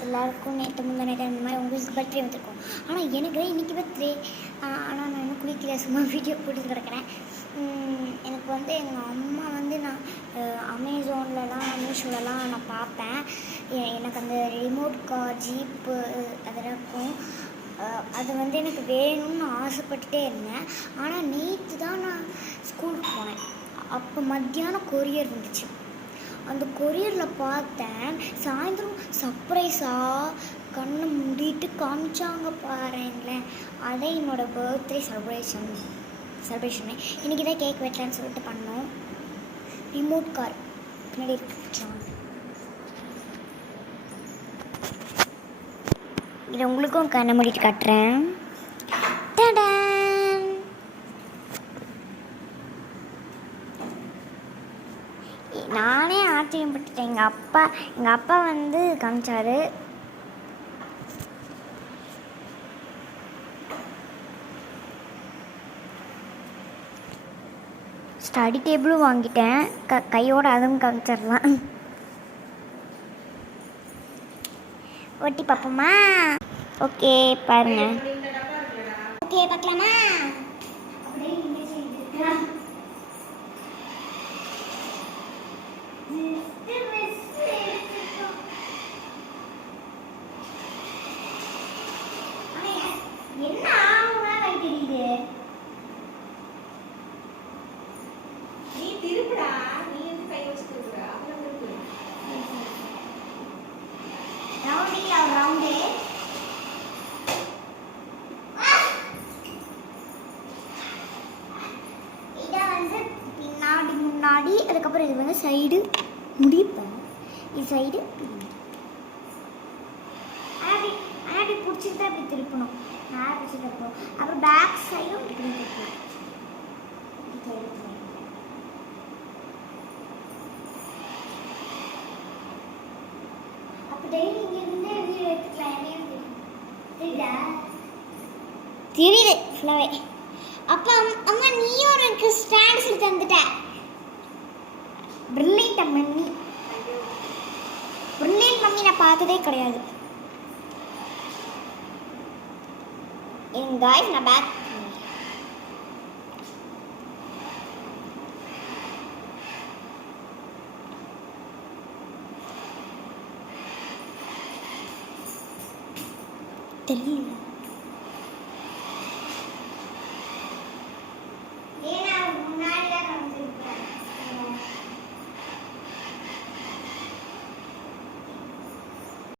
Guys எல்லாருக்கும் நேற்று முந்தானே அந்த மாதிரி உங்களுக்கு பர்த்டே வந்திருக்கும். ஆனால் எனக்கு இன்றைக்கி பர்த்டே. ஆனால் நான் இன்னும் குளிக்கல, சும்மா வீடியோ போட்டு கிடக்கிறேன். எனக்கு வந்து எங்கள் அம்மா வந்து நான் அமேசான்லலாம் மீஷோலலாம் நான் பார்ப்பேன். எனக்கு அந்த ரிமோட் கார் ஜீப்பு அதெல்லாம் இருக்கும். அது வந்து எனக்கு வேணும்னு ஆசைப்பட்டுட்டே இருந்தேன். ஆனால் நேற்று தான் நான் ஸ்கூலுக்கு போனேன். அப்போ மத்தியானம் கொரியர் இருந்துச்சு. அந்த கொரியரில் பார்த்தேன். சாயந்தரம் சர்ப்ரைஸாக கண்ணை மூடிட்டு காமிச்சாங்க பாருங்களேன். அதே என்னோடய பர்த்டே செலிப்ரேஷனு. இன்றைக்கி தான் கேக் வெட்டலான்னு சொல்லிட்டு பண்ணோம். ரிமோட் கார் பின்னாடி இருக்கு. இதை உங்களுக்கும் கண்ணை மூடிட்டு காட்டுறேன். நானே ஆச்சரியப்பட்டுட்டேன். எங்கள் அப்பா வந்து காமிச்சார். ஸ்டடி டேபிளும் வாங்கிட்டேன். கையோட அதுவும் காமிச்சிடலாம். ஒட்டி பார்ப்போமா? ஓகே பாருங்க. ஓகே பார்க்கலாமா? என்ன தெரியுது? நீ திருப்புடா, நீ வந்து கை வச்சு திருப்புடா. ரவுண்டு இதை வந்து பின்னாடி முன்னாடி, அதுக்கப்புறம் இது வந்து சைடு முடிப்பேன். இது சைடு அப்படி பிடிச்சிட்டு அப்படி திருப்பணும். மேலே பிடிச்சி திருப்பணும். அப்புறம் பேக் சைடும் இப்படி திருப்பணும். அப்போ டெய்லி இங்கிருந்து வீடு எடுத்துக்கலாம். என்னையும் தெரியுது ஃபுல்லாகவே. அப்போ அம்மா நீயும் எனக்கு ஸ்டாண்ட்ஸ் எடுத்து தந்துட்ட. Brilliant mummy. பிரில்லியன்ட் மம்மி நான் பார்த்ததே கிடையாது. காய்ஸ் நான் பேக் தெரியல.